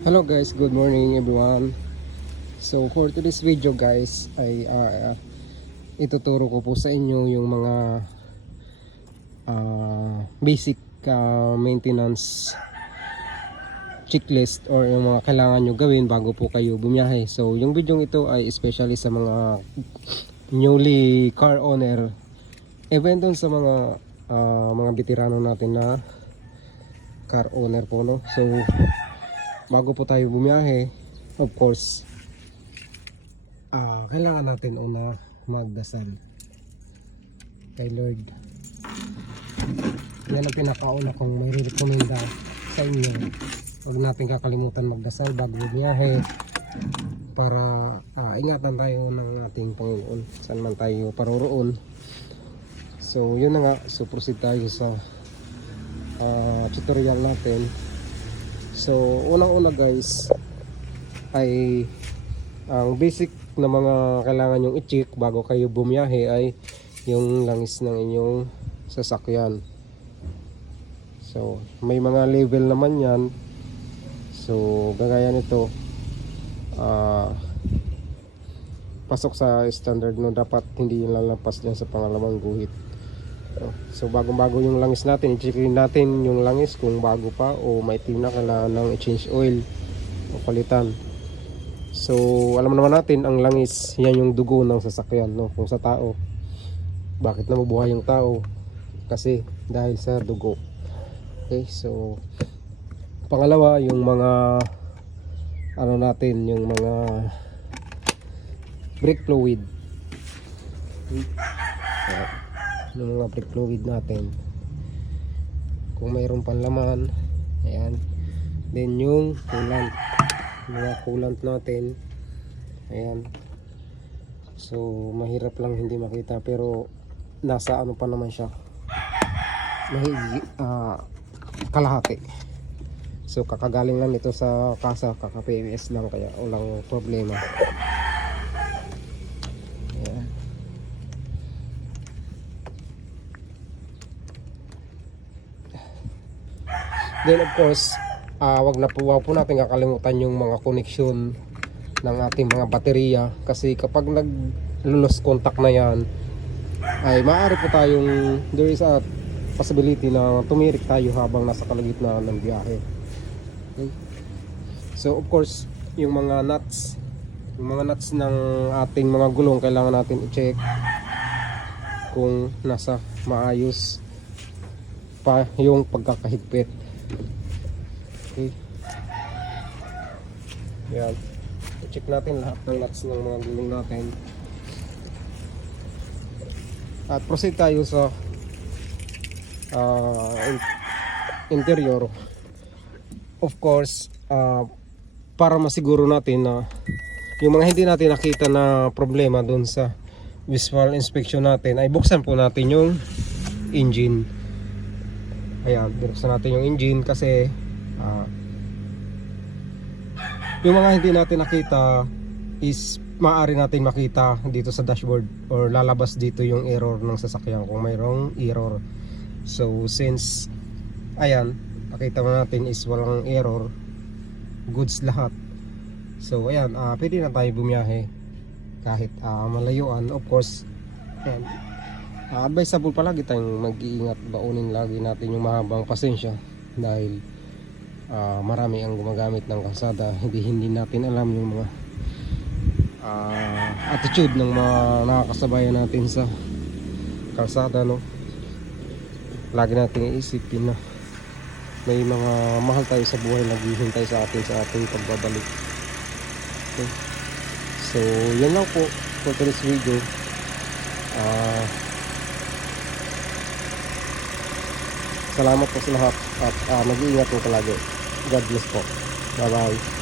Hello guys, good morning everyone. So for today's video guys ay ituturo ko po sa inyo yung mga basic maintenance checklist or yung mga kailangan nyo gawin bago po kayo bumiyahe. So yung video ito ay especially sa mga newly car owner, even dun sa mga veterano natin na car owner po, no? So bago po tayo bumiyahe, of course, kailangan natin una magdasal kay Lord. Yan ang pinakauna kong may recommenda sa inyo. Huwag natin kakalimutan magdasal bago bumiyahe para ingatan tayo ng ating Panginoon saan man tayo paroroon. So yun na nga, so proceed tayo sa tutorial natin. So unang-una guys ay ang basic na mga kailangan nyong i-check bago kayo bumiyahe ay yung langis ng inyong sasakyan. So may mga level naman yan. So gagaya nito, pasok sa standard, no, dapat hindi yung lalampas dyan sa pangalawang guhit. So bago yung langis natin, i-check natin yung langis kung bago pa o maitim na, kailangan ng i-change oil o palitan. So alam naman natin ang langis, yan yung dugo ng sasakyan, no? Kung sa tao, bakit nabubuhay yung tao? Kasi dahil sa dugo. Okay, so pangalawa yung mga natin, yung mga brake fluid. Yung mga brake fluid natin, kung mayroon pang laman, ayan. Then yung coolant, mga coolant natin, ayan. So mahirap lang hindi makita, pero nasa ano pa naman siya, kalahati. So kakagaling lang ito sa kasa, kaka-PMS lang, kaya walang problema. Ayan. Then of course, wag po natin kakalimutan yung mga connection ng ating mga baterya, kasi kapag nag-lose contact na yan ay maaari po tayong, there is a possibility na tumirik tayo habang nasa kalagitnaan ng biyahe. Okay? So of course, yung mga nuts ng ating mga gulong, kailangan natin i-check kung nasa maayos pa yung pagkakahigpit. Okay. Yan. I-check natin lahat ng nuts ng mga gulong natin. At proceed tayo sa interior. Of course, para masiguro natin na yung mga hindi natin nakita na problema dun sa visual inspection natin, ay buksan po natin yung engine. Ayan, buksan natin yung engine kasi yung mga hindi natin nakita is maaari natin makita dito sa dashboard, or lalabas dito yung error ng sasakyan kung mayroong error. So since ayan, nakita mo natin is walang error, goods lahat. So ayan, pwede na tayo bumiyahe kahit malayuan. Of course, ayan, advisable palagi tayong mag-iingat, baunin lagi natin yung mahabang pasensya dahil marami ang gumagamit ng kalsada. Hindi natin alam yung mga attitude ng mga nakakasabayan natin sa kalsada, no? Lagi natin iisipin na may mga mahal tayo sa buhay na naghihintay sa ating pagbabalik. Okay. So yan lang po for today's video. Salamat po sa lahat at mag-iingat po palagi. God bless po. Bye bye.